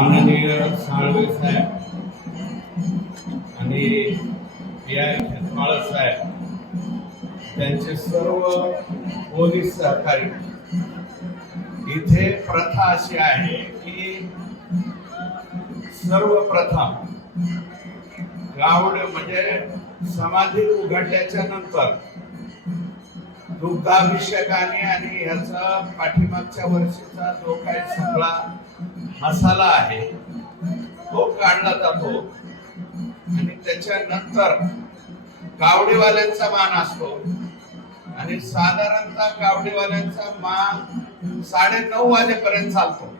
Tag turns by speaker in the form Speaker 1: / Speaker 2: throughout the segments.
Speaker 1: माननीय साळवे साहेब आणि साहेब त्यांचे सर्व पोलीस सहकारी. इथे प्रथा अशी आहे की सर्वप्रथम गावड म्हणजे समाधी उघडल्याच्या नंतर दुग्धाभिषेकाने आणि ह्याचा पाठीमागच्या वर्षीचा जो काही सगळा मसाला आहे तो काढला जातो. आणि त्याच्यानंतर कावडीवाल्यांचा मान असतो. आणि साधारणतः कावडीवाल्यांचा मान साडे नऊ वाजेपर्यंत चालतो.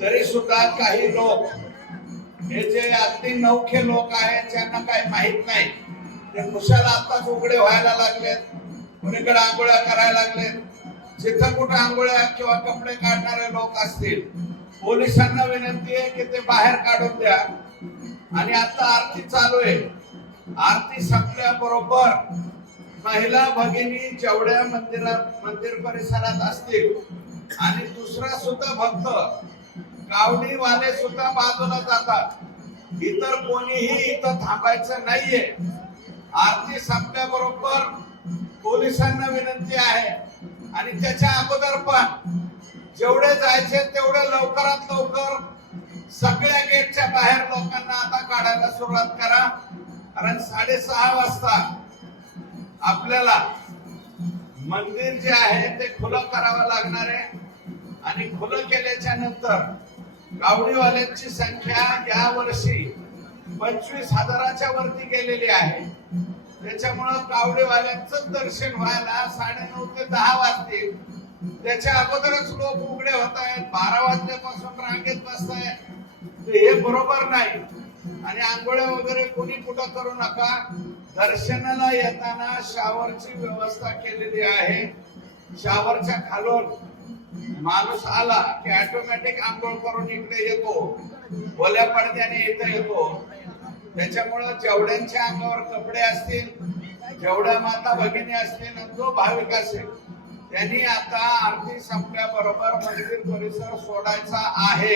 Speaker 1: तरी सुद्धा काही लोक हे जे अगदी नौखे लोक आहेत ज्यांना काही माहीत नाही ते कुशाला आताच उघडे व्हायला लागलेत. कुणीकडे आंघोळ्या करायला लागले. जिथं कुठं आंघोळ्या किंवा कपडे काढणारे लोक असतील पोलिसांना विनंती आहे की ते बाहेर काढून द्या. आणि आता आरती चालू आहे. आरती संपल्याबरोबर महिला भगिनी जेवढ्या मंदिरात मंदिर परिसरात असतील आणि दुसरा सुद्धा भक्त कावडीवाले सुद्धा बाजूला जातात. इतर कोणीही इथं थांबायचं नाहीये. आरती संपल्याबरोबर पोलिसांना विनंती आहे. आणि त्याच्या अगोदर पण जेवढे जायचे तेवढे लवकरात लवकर सगळ्या गेटच्या बाहेर लोकांना आता काढायला सुरुवात करा. कारण साडेसहा वाजता आपल्याला मंदिर जे आहे ते खुलं करावं लागणार आहे. आणि खुलं केल्याच्यानंतर गावडीवाल्यांची संख्या या वर्षी पंचवीस हजाराच्या वरती गेलेली आहे. त्याच्यामुळं कावडेवाल्यांचं दर्शन व्हायला साडेनऊ ते दहा वाजतील. त्याच्या अगोदरच लोक उघडे होत आहेत बारा वाजल्यापासून रांगेत बसतायत. हे बरोबर नाही. आणि आंघोळ्या वगैरे कोणी कुठं करू नका. दर्शनाला येताना शावरची व्यवस्था केलेली आहे. शावरच्या खालून माणूस आला की ऑटोमॅटिक आंघोळ करून इकडे येतो. ओल्या पडद्याने इथं येतो. त्याच्यामुळं जेवढ्यांच्या अंगावर कपडे असतील जेवढ्या माता भगिनी असतील आणि जो भाविक असेल त्यांनी आता आरती संपल्याबरोबर मंदिर परिसर सोडायचा आहे.